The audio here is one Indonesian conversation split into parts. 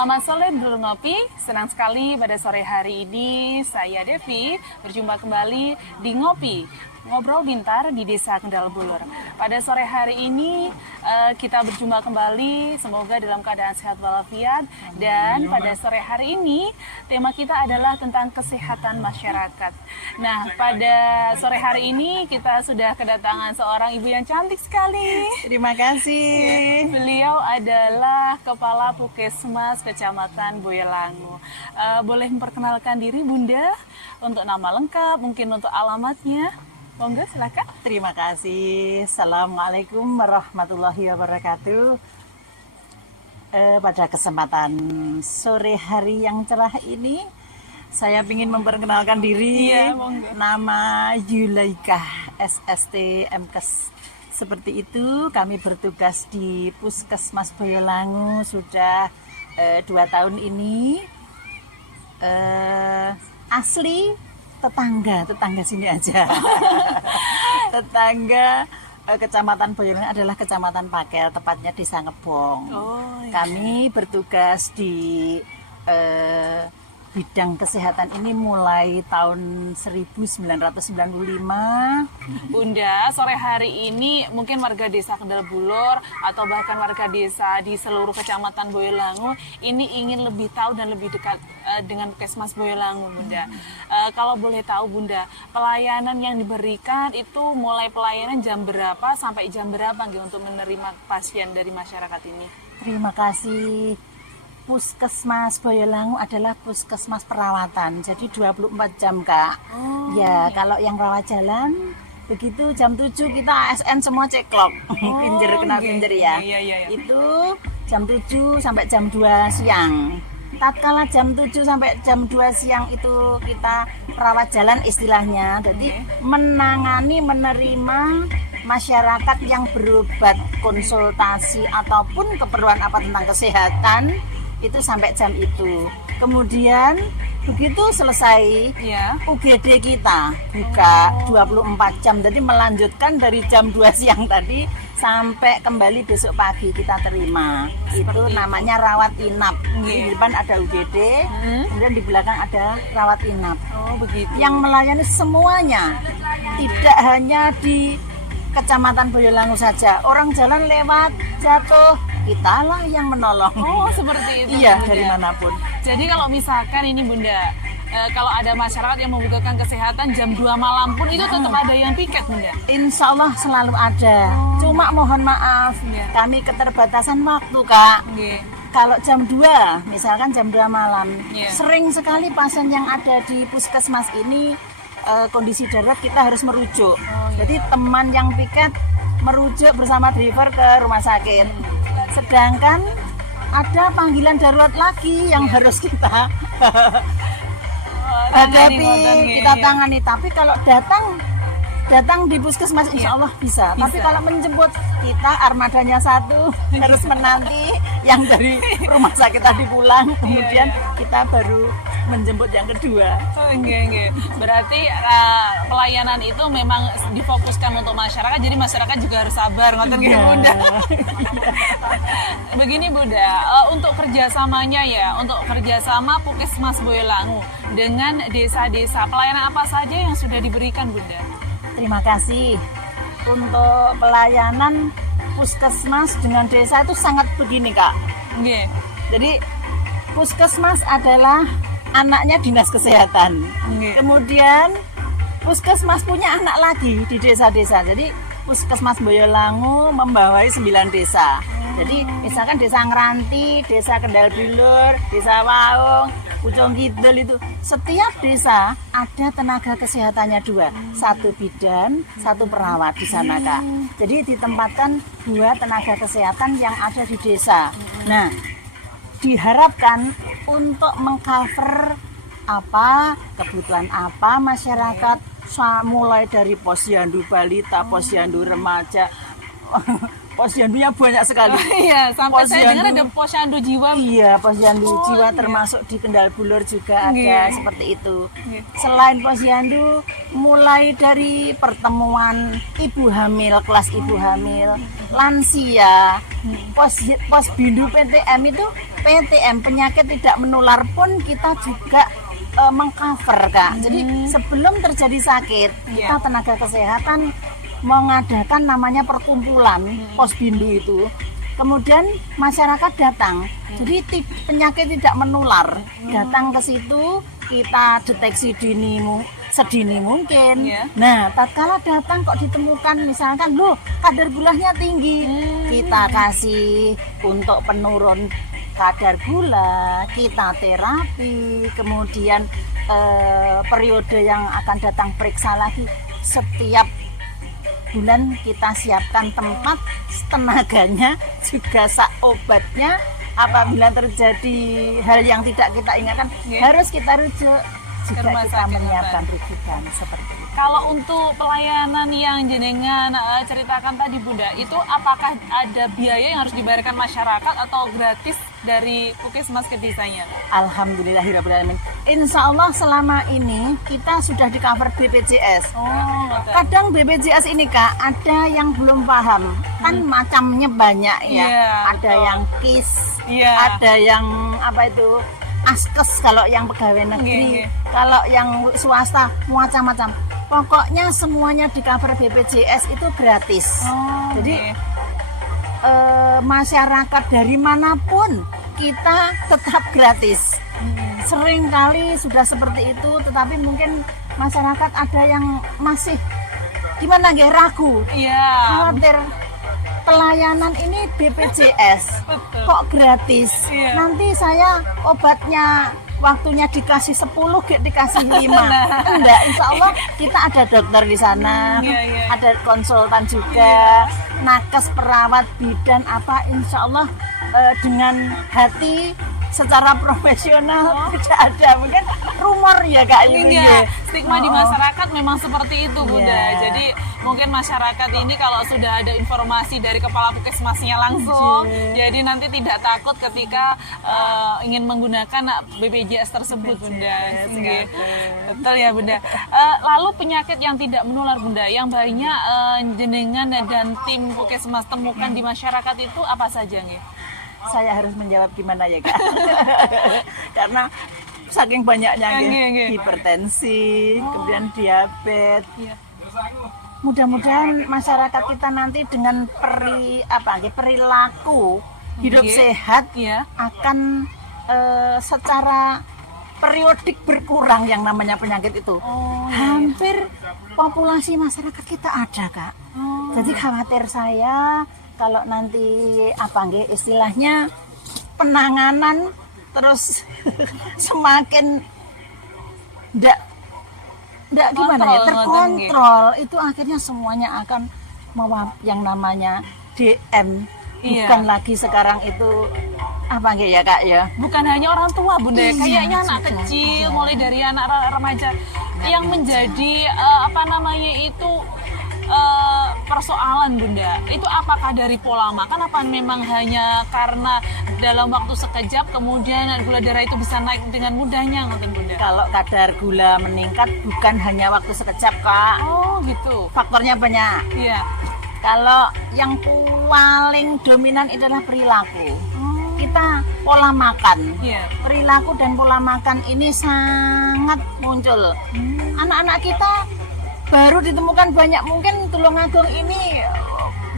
Selamat sore Dulur Ngopi, senang sekali pada sore hari ini saya Devi berjumpa kembali di Ngopi, Ngobrol Bintar di Desa Kendal Bulur. Pada sore hari ini kita berjumpa kembali, semoga dalam keadaan sehat walafiat. Dan pada sore hari ini tema kita adalah tentang kesehatan masyarakat. Nah, pada sore hari ini kita sudah kedatangan seorang ibu yang cantik sekali. Terima kasih. Beliau adalah Kepala Puskesmas Kecamatan Boyolangu. Boleh memperkenalkan diri Bunda untuk nama lengkap, mungkin untuk alamatnya. Monggo silakan. Terima kasih. Assalamualaikum warahmatullahi wabarakatuh. Pada kesempatan sore hari yang cerah ini, saya ingin memperkenalkan diri. Iya, monggo. Nama Yulaikah SST MKes. Seperti itu, kami bertugas di Puskesmas Boyolangu sudah 2 tahun ini. Asli tetangga sini aja. Tetangga Kecamatan Boyolangu adalah Kecamatan Pakel, tepatnya Desa Ngebong. Iya. Kami bertugas di bidang kesehatan ini mulai tahun 1995. Bunda, sore hari ini mungkin warga desa Kendal Bulur atau bahkan warga desa di seluruh kecamatan Boyolangu ini ingin lebih tahu dan lebih dekat dengan Puskesmas Boyolangu, Bunda. Kalau boleh tahu, Bunda, pelayanan yang diberikan itu mulai pelayanan jam berapa sampai jam berapa untuk menerima pasien dari masyarakat ini? Terima kasih. Puskesmas Boyolangu adalah puskesmas perawatan, jadi 24 jam, Kak. Kalau yang rawat jalan, begitu jam 7 kita ASN semua ceklok. Pinjer kena pinjer ya. Iya. Itu jam 7 sampai jam 2 siang. Tatkala jam 7 sampai jam 2 siang itu kita rawat jalan istilahnya. Jadi menangani, menerima masyarakat yang berobat, konsultasi ataupun keperluan apa tentang kesehatan itu sampai jam itu. Kemudian begitu selesai UGD kita buka 24 jam. Jadi melanjutkan dari jam 2 siang tadi sampai kembali besok pagi kita terima. Itu namanya rawat inap. Di depan ada UGD, kemudian di belakang ada rawat inap. Oh, begitu. Yang melayani semuanya. Tidak hanya di Kecamatan Boyolangu saja. Orang jalan lewat, jatuh, kitalah yang menolong. Oh, seperti itu. Iya, Bunda. dari manapun. Jadi kalau misalkan ini Bunda, kalau ada masyarakat yang membutuhkan kesehatan jam 2 malam pun itu tetap ada yang piket, Bunda? Insya Allah selalu ada. Cuma mohon maaf, kami keterbatasan waktu, Kak. Kalau jam 2, misalkan jam 2 malam, sering sekali pasien yang ada di puskesmas ini kondisi darurat, kita harus merujuk. Jadi teman yang piket merujuk bersama driver ke rumah sakit. Sedangkan ada panggilan darurat lagi yang harus kita hadapi, kita tangani. Tapi kalau datang di puskesmas insya Allah bisa. Tapi kalau menjemput, kita armadanya satu, harus menanti yang dari rumah sakit tadi pulang, kemudian kita baru menjemput yang kedua. Berarti pelayanan itu memang difokuskan untuk masyarakat, jadi masyarakat juga harus sabar, ngoten gitu, Bunda. Begini, Bunda, untuk kerjasamanya untuk kerjasama Puskesmas Boyolangu dengan desa-desa, pelayanan apa saja yang sudah diberikan, Bunda? Terima kasih. Untuk pelayanan puskesmas dengan desa itu sangat begini, Kak. Jadi puskesmas adalah anaknya dinas kesehatan. Kemudian puskesmas punya anak lagi di desa-desa. Jadi Puskesmas Boyolangu membawahi 9 desa. Jadi misalkan desa Ngranti, desa Kendal Bulur, desa Waung, Pucung Kidul, itu setiap desa ada tenaga kesehatannya 2, 1 bidan, 1 perawat di sana, Kak. Jadi ditempatkan 2 tenaga kesehatan yang ada di desa. Nah, diharapkan untuk mengcover kebutuhan apa masyarakat, mulai dari posyandu balita, posyandu remaja, posyandunya banyak sekali. Iya, sampai saya dengar ada posyandu jiwa. Iya, posyandu jiwa termasuk di Kendal Bulur juga ada seperti itu. Selain posyandu, mulai dari pertemuan ibu hamil, kelas ibu hamil, lansia, pos bindu PTM itu PTM, penyakit tidak menular pun kita juga mengcover Kak. Jadi sebelum terjadi sakit, kita tenaga kesehatan mengadakan namanya perkumpulan Posbindu itu. Kemudian masyarakat datang. Jadi penyakit tidak menular. Datang ke situ, kita deteksi sedini mungkin. Nah, tatkala datang kok ditemukan misalkan loh kadar gulanya tinggi, kita kasih untuk penurun kadar gula, kita terapi, kemudian periode yang akan datang periksa lagi setiap bulan kita siapkan tempat, tenaganya juga obatnya. Apabila terjadi hal yang tidak kita ingatkan, harus kita rujuk juga kita menyiapkan rujukan seperti itu. Kalau untuk pelayanan yang jenengan ceritakan tadi Bunda, itu apakah ada biaya yang harus dibayarkan masyarakat atau gratis dari Puskesmas ke desanya? Alhamdulillahirrahmanirrahim. Insya Allah selama ini kita sudah di cover BPJS. Kadang BPJS ini Kak, ada yang belum paham. Kan macamnya banyak ya. Ada yang KIS, ada yang apa itu Askes kalau yang pegawai negeri, kalau yang swasta macam-macam. Pokoknya semuanya di cover BPJS itu gratis. Jadi masyarakat dari manapun kita tetap gratis. Seringkali sudah seperti itu, tetapi mungkin masyarakat ada yang masih gimana nggak ragu, khawatir pelayanan ini BPJS kok gratis. Nanti saya obatnya waktunya dikasih 10, dikasih 5. Enggak, insya Allah kita ada dokter di sana, ada konsultan juga, nakes, perawat, bidan apa, insya Allah dengan hati secara profesional tidak ada. Mungkin rumor ya Kak. Stigma di masyarakat memang seperti itu Bunda. Jadi mungkin masyarakat ini kalau sudah ada informasi dari kepala puskesmasnya langsung, jadi nanti tidak takut ketika ingin menggunakan BPJS tersebut Bunda. Betul ya Bunda. Lalu penyakit yang tidak menular Bunda, yang banyak jenengan dan tim puskesmas temukan di masyarakat itu apa saja nih? Saya harus menjawab gimana ya Kak? Karena saking banyaknya hipertensi, kemudian diabetes. Mudah-mudahan masyarakat kita nanti dengan perilaku hidup sehat akan secara periodik berkurang yang namanya penyakit itu. Hampir populasi masyarakat kita ada Kak. Jadi khawatir saya kalau nanti istilahnya penanganan terus semakin enggak gimana ya, terkontrol, itu akhirnya semuanya akan yang namanya DM. Bukan lagi sekarang itu ya Kak ya, bukan hanya orang tua Bunda, kayaknya anak kecil mulai dari anak remaja yang menjadi persoalan Bunda. Itu apakah dari pola makan, apa memang hanya karena dalam waktu sekejap kemudian gula darah itu bisa naik dengan mudahnya Bunda? Kalau kadar gula meningkat bukan hanya waktu sekejap Kak. Gitu. Faktornya banyak. Kalau yang paling dominan adalah perilaku. Kita pola makan. Perilaku dan pola makan ini sangat muncul. Anak-anak kita baru ditemukan banyak, mungkin Tulungagung ini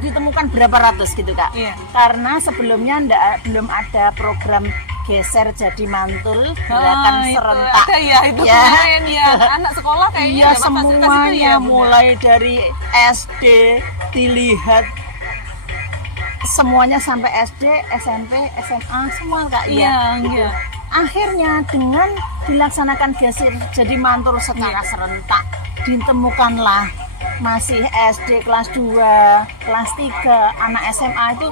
ditemukan berapa ratus gitu Kak. Karena sebelumnya belum ada program geser jadi mantul, gerakan serentak. Itu keren ya. Anak sekolah kayaknya semuanya mulai dari SD dilihat semuanya sampai SD, SMP, SMA semua Kak. Akhirnya dengan dilaksanakan geser jadi mantul secara serentak, ditemukanlah masih SD kelas 2, kelas 3, anak SMA itu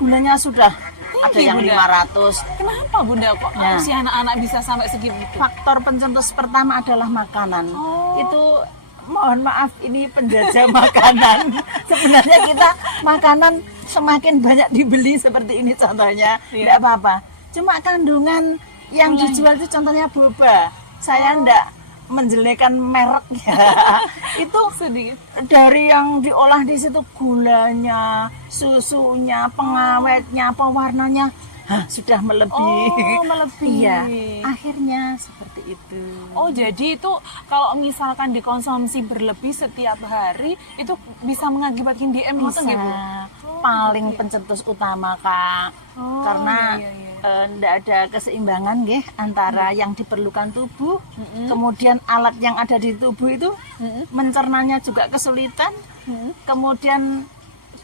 gulanya sudah ada yang Bunda. 500. Kenapa Bunda kok si anak-anak bisa sampai segitu? Faktor pencetus pertama adalah makanan. Itu mohon maaf ini penjajah makanan. Sebenarnya kita makanan semakin banyak dibeli seperti ini contohnya, tidak apa-apa. Cuma kandungan yang dijual itu contohnya boba. Saya enggak menjelekkan mereknya. Itu sedikit dari yang diolah di situ, gulanya, susunya, pengawetnya, pewarnanya sudah melebihi. Oh, melebihi. Iya, akhirnya seperti itu. Oh, jadi itu kalau misalkan dikonsumsi berlebih setiap hari itu bisa mengakibatkan DM Bisa. ngoten nggih, Bu? Paling pencetus utama, Kak. Oh, Karena iya, iya. ndak ada keseimbangan nggih antara yang diperlukan tubuh, kemudian alat yang ada di tubuh itu mencernanya juga kesulitan, kemudian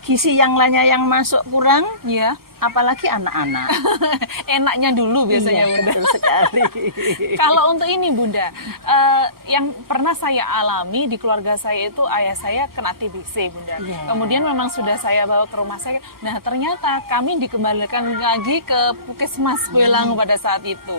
gizi yang lainnya yang masuk kurang, Iya. apalagi anak-anak. Enaknya dulu biasanya, Iya, Bunda. betul sekali. Kalau untuk ini Bunda, yang pernah saya alami di keluarga saya itu ayah saya kena TBC Bunda. Iya. Kemudian memang sudah saya bawa ke rumah sakit. Nah ternyata kami dikembalikan lagi ke Puskesmas Boyolali pada saat itu.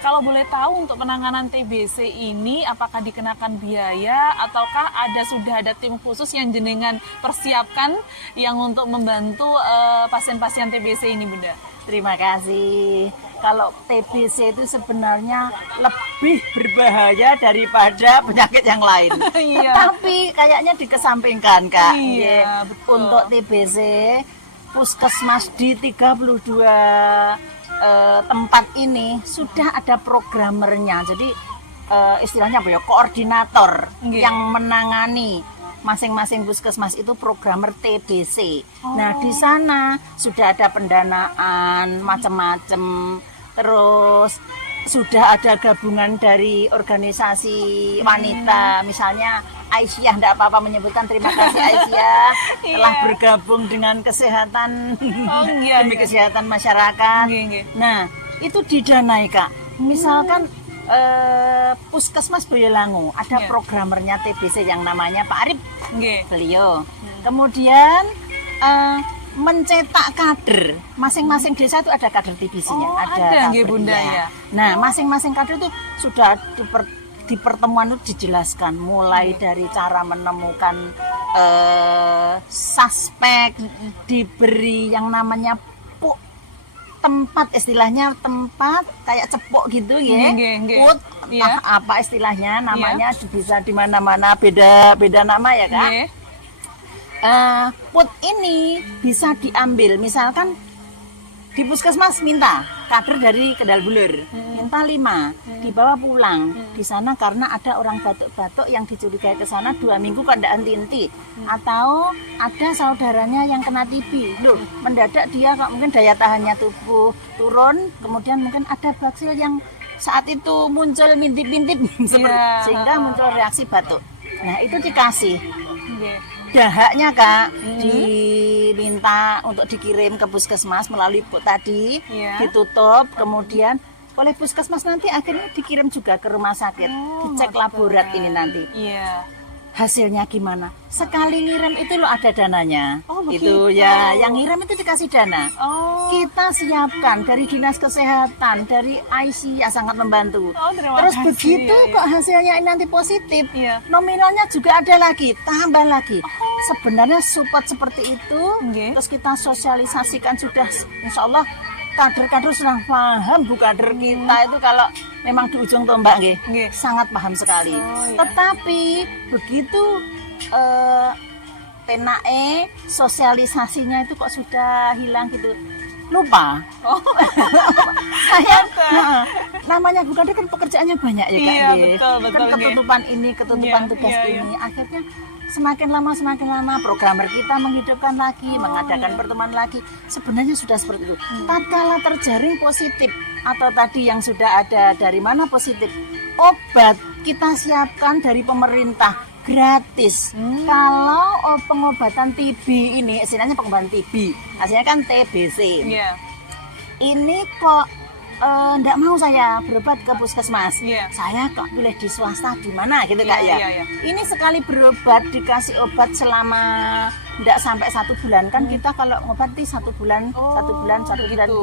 Kalau boleh tahu untuk penanganan TBC ini apakah dikenakan biaya ataukah sudah ada tim khusus yang jenengan persiapkan yang untuk membantu pasien-pasien TBC ini Bunda? Terima kasih. Kalau TBC itu sebenarnya lebih berbahaya daripada penyakit yang lain. Iya. Tetapi kayaknya dikesampingkan, Kak. Iya, Nggih. betul. Untuk TBC, Puskesmas di 32 tempat ini sudah ada programmernya. Jadi istilahnya apa ya? Koordinator Nggih. yang menangani masing-masing puskesmas itu programmer TBC. Nah, di sana sudah ada pendanaan macam-macam. Terus sudah ada gabungan dari organisasi wanita, misalnya Aisyah, tidak apa-apa menyebutkan, terima kasih Aisyah telah Iya. bergabung dengan kesehatan Iya, demi iya. kesehatan masyarakat. Nggih, nggih. Nah, itu didanai, Kak. Misalkan Puskesmas Boyolangu ada Iya. programmernya TBC yang namanya Pak Arif, Nggih. beliau. Kemudian mencetak kader. Masing-masing desa itu ada kader TBC-nya. Oh, ada, nggih, kader, Bunda, iya. ya. Nah, masing-masing kader itu sudah di pertemuan itu dijelaskan mulai dari cara menemukan suspek, diberi yang namanya tempat, istilahnya tempat kayak cepuk gitu ya. Nggih, nggih. Put, Iya. apa istilahnya namanya bisa di mana-mana beda nama ya, Kak. Nggih. Put ini bisa diambil, misalkan di puskesmas minta kader dari Kendal Bulur, minta 5, dibawa pulang di sana karena ada orang batuk-batuk yang dicurigai ke sana 2 minggu kok tidak henti-henti, atau ada saudaranya yang kena TB, loh mendadak dia kok mungkin daya tahannya tubuh turun, kemudian mungkin ada baksil yang saat itu muncul mintip-mintip sehingga muncul reaksi batuk. Nah itu dikasih Nggih. dahaknya, Kak, diminta untuk dikirim ke puskesmas melalui put tadi, Iya. ditutup, kemudian oleh puskesmas nanti akhirnya dikirim juga ke rumah sakit, dicek laborat ini nanti. Iya. Hasilnya gimana? Sekali ngirim itu loh ada dananya. Oh, Itu begitu. ya, yang ngirim itu dikasih dana. Oh. Kita siapkan dari Dinas Kesehatan, dari IC ya sangat membantu. Oh, terima Terus kasih, begitu ya, ya. kok hasilnya ini nanti positif, Iya. nominalnya juga ada lagi, tambah lagi. Sebenarnya support seperti itu, Nggih. terus kita sosialisasikan sudah, insya Allah kader-kader sudah paham, Bu, kader kita itu kalau memang di ujung tombak nggih, Nggih. sangat paham sekali. Oh, iya. Tetapi begitu tenae sosialisasinya itu kok sudah hilang gitu, lupa. Oh. Saya namanya Bu Kader kan pekerjaannya banyak ya, Kak. Iya, nggih. betul, betul, Kan nggih. ketutupan ini, ketutupan Iya, tugas iya, ini, akhirnya semakin lama programmer kita menghidupkan lagi, Oh, mengadakan iya. pertemuan lagi. Sebenarnya sudah seperti itu. Tatkala terjaring positif atau tadi yang sudah ada dari mana positif, obat kita siapkan dari pemerintah gratis. Kalau pengobatan TB ini, istilahnya pengobatan TB, hasilnya kan TBC. Iya. Ini kok enggak mau saya berobat ke puskesmas, Iya. saya kok pilih di swasta di mana gitu, Kak, Iya, ya. iya, iya. Ini sekali berobat dikasih obat selama enggak sampai 1 bulan kan, kita kalau ngobati 1 bulan, Oh, 1 bulan gitu.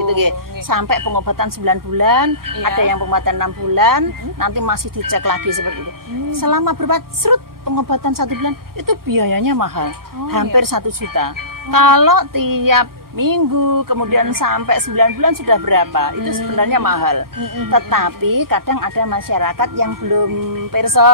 gitu ya. Oke. Sampai pengobatan 9 bulan, Iya. ada yang pengobatan 6 bulan, nanti masih dicek lagi seperti itu. Selama berobat serut pengobatan 1 bulan itu biayanya mahal, Oh, hampir 1 juta. Kalau tiap minggu, kemudian sampai 9 bulan sudah berapa. Itu sebenarnya mahal. Tetapi kadang ada masyarakat yang belum perso,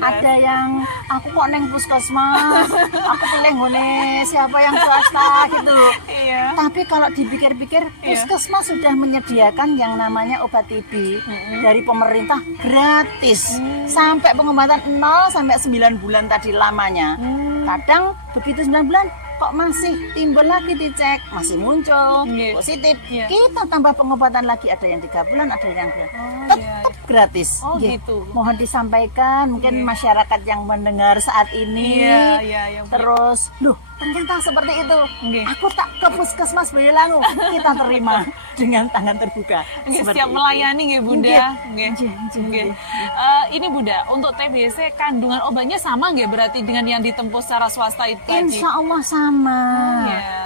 ada yang aku kok neng puskesmas, aku pilih ngone siapa yang swasta gitu. Iya. Tapi kalau dipikir-pikir, puskesmas sudah menyediakan yang namanya obat TB dari pemerintah gratis sampai pengobatan 0 sampai 9 bulan tadi lamanya. Kadang begitu 9 bulan kok masih timbul lagi dicek, masih muncul positif, kita tambah pengobatan lagi, ada yang 3 bulan, ada yang bulan, tetap gratis. Gitu. Mohon disampaikan mungkin masyarakat yang mendengar saat ini, terus loh ternyata seperti itu, aku tak ke puskesmas Boyolangu, kita terima dengan tangan terbuka. Siap melayani nggih Bunda. Ini Bunda, untuk TBC kandungan obatnya sama nggih berarti dengan yang ditempuh secara swasta itu tadi? Insya Allah sama.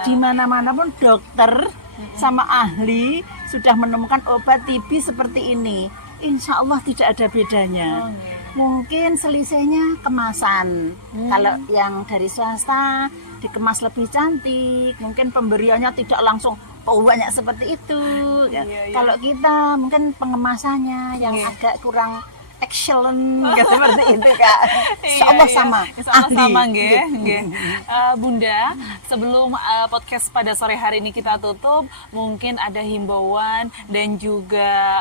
Di mana-mana pun dokter sama ahli sudah menemukan obat TB seperti ini. Insya Allah tidak ada bedanya. Mungkin selisihnya kemasan. Kalau yang dari swasta dikemas lebih cantik, mungkin pemberiannya tidak langsung banyak seperti itu. Kalau kita mungkin pengemasannya yang agak kurang excellent seperti itu Kak. Insya Allah sama. Insya Allah sama nggih. Bunda, sebelum podcast pada sore hari ini kita tutup, mungkin ada himbauan dan juga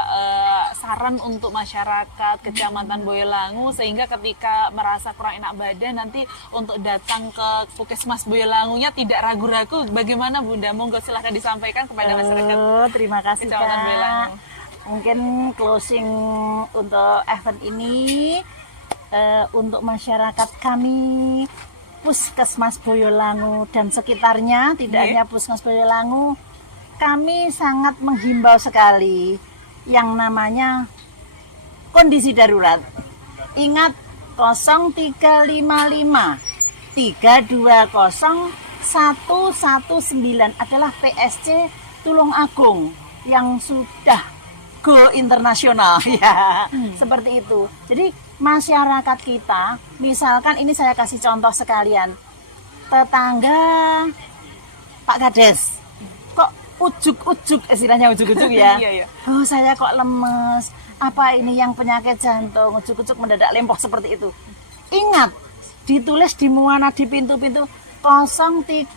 saran untuk masyarakat Kecamatan Boyolangu sehingga ketika merasa kurang enak badan nanti untuk datang ke Puskesmas Boyolangunya tidak ragu-ragu. Bagaimana Bunda? Monggo silahkan disampaikan kepada masyarakat. Terima kasih Kecamatan Kak. Boyolangu. Mungkin closing untuk event ini untuk masyarakat kami Puskesmas Boyolangu dan sekitarnya, tidak hanya Puskesmas Boyolangu, kami sangat menghimbau sekali yang namanya kondisi darurat. Ingat 0355 320 119 adalah PSC Tulung Agung yang sudah go internasional ya, seperti itu. Jadi masyarakat kita, misalkan ini saya kasih contoh sekalian, tetangga Pak Kades, kok ujuk-ujuk, istilahnya ujuk-ujuk ya. Oh saya kok lemes, apa ini yang penyakit jantung, ujuk-ujuk mendadak lempoh seperti itu. Ingat, ditulis di muana di pintu-pintu 0355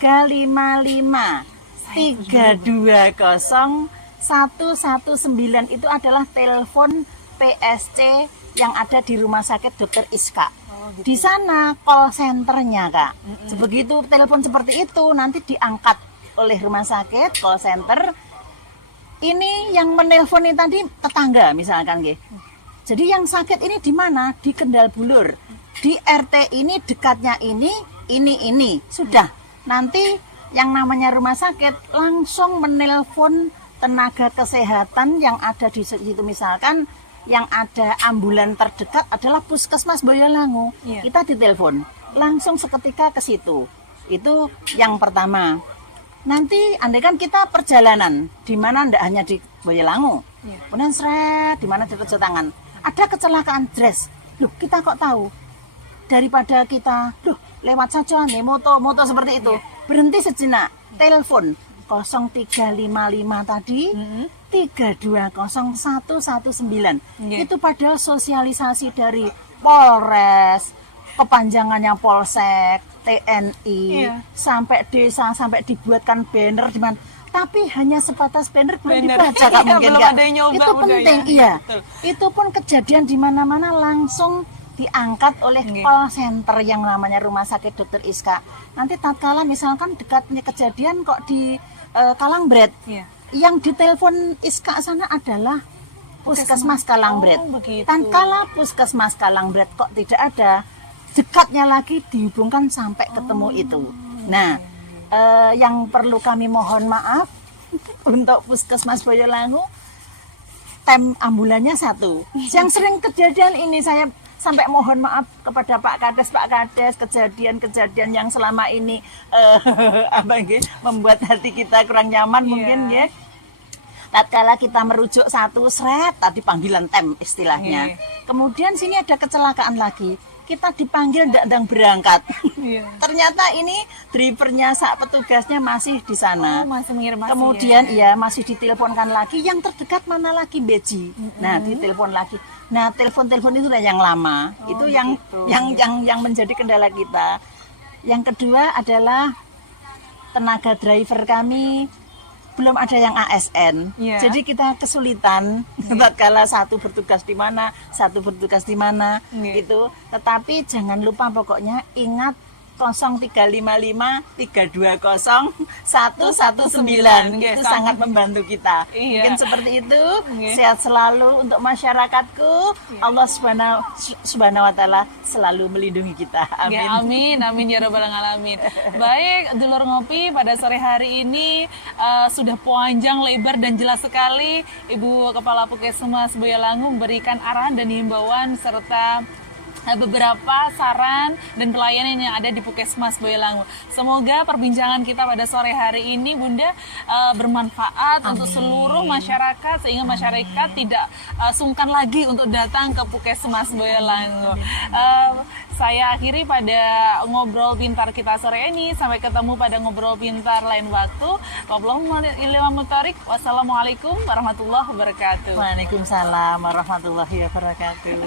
320 119 itu adalah telepon PSC yang ada di Rumah Sakit Dr. Iska. Di sana call centernya Kak. Begitu telepon seperti itu nanti diangkat oleh rumah sakit call center. Ini yang menelponi tadi tetangga misalkan gitu. Jadi yang sakit ini di mana? Di Kendal Bulur. Di RT ini dekatnya ini. Sudah. Nanti yang namanya rumah sakit langsung menelpon tenaga kesehatan yang ada di situ, misalkan yang ada ambulan terdekat adalah Puskesmas Boyolangu. Kita ditelepon langsung seketika ke situ. Itu yang pertama. Nanti andaikan kita perjalanan di mana ndak hanya di Boyolangu, kemudian seret di mana di Rejo Tangan ada kecelakaan dress. Loh, kita kok tahu? Daripada kita lewat saja nih moto seperti itu. Berhenti sejenak, telepon 0355 tadi 320 119. Itu padahal sosialisasi dari Polres, kepanjangannya Polsek, TNI, sampai desa, sampai dibuatkan banner di mana. Tapi hanya sebatas banner belum dibaca Kak mungkin Kak. Itu penting Itu pun kejadian di mana-mana langsung diangkat oleh call center yang namanya Rumah Sakit Dr. Iska. Nanti tatkala misalkan dekatnya kejadian kok di Kalangbret, yang ditelepon Iska sana adalah Puskesmas Kalangbret. Tatkala Puskesmas Kalangbret kok tidak ada, dekatnya lagi dihubungkan sampai ketemu itu. Nah, yang perlu kami mohon maaf untuk Puskesmas Boyolangu, tem ambulannya 1. Yang sering kejadian ini saya sampai mohon maaf kepada Pak Kades, kejadian-kejadian yang selama ini membuat hati kita kurang nyaman mungkin ya. Tatkala kita merujuk 1 seret tadi panggilan tem istilahnya. Kemudian sini ada kecelakaan lagi. kita dipanggil ndang berangkat. Iya. Ternyata ini drivernya sak petugasnya masih di sana. Masih mengirim masih, Kemudian ya masih diteleponkan lagi, yang terdekat mana lagi Beji. Nah, ditelepon lagi. Nah, telepon-telepon itu yang lama. Itu yang gitu. yang menjadi kendala kita. Yang kedua adalah tenaga driver kami belum ada yang ASN, jadi kita kesulitan tatkala satu bertugas di mana, satu bertugas di mana, gitu. Tetapi jangan lupa pokoknya ingat 0355 320 119 itu sangat membantu kita. Mungkin seperti itu. Sehat selalu untuk masyarakatku. Allah Subhanahu wa taala selalu melindungi kita. Amin. Amin, amin ya rabbal alamin. Baik, dulur ngopi pada sore hari ini sudah panjang, lebar dan jelas sekali Ibu Kepala Puskesmas Boyolangu memberikan arahan dan himbauan serta beberapa saran dan pelayanan yang ada di Puskesmas Boyolangu. Semoga perbincangan kita pada sore hari ini Bunda bermanfaat untuk seluruh masyarakat sehingga masyarakat tidak sungkan lagi untuk datang ke Puskesmas Boyolangu. Saya akhiri pada ngobrol pintar kita sore ini. Sampai ketemu pada ngobrol pintar lain waktu. Wassalamualaikum warahmatullahi wabarakatuh. Waalaikumsalam warahmatullahi wabarakatuh.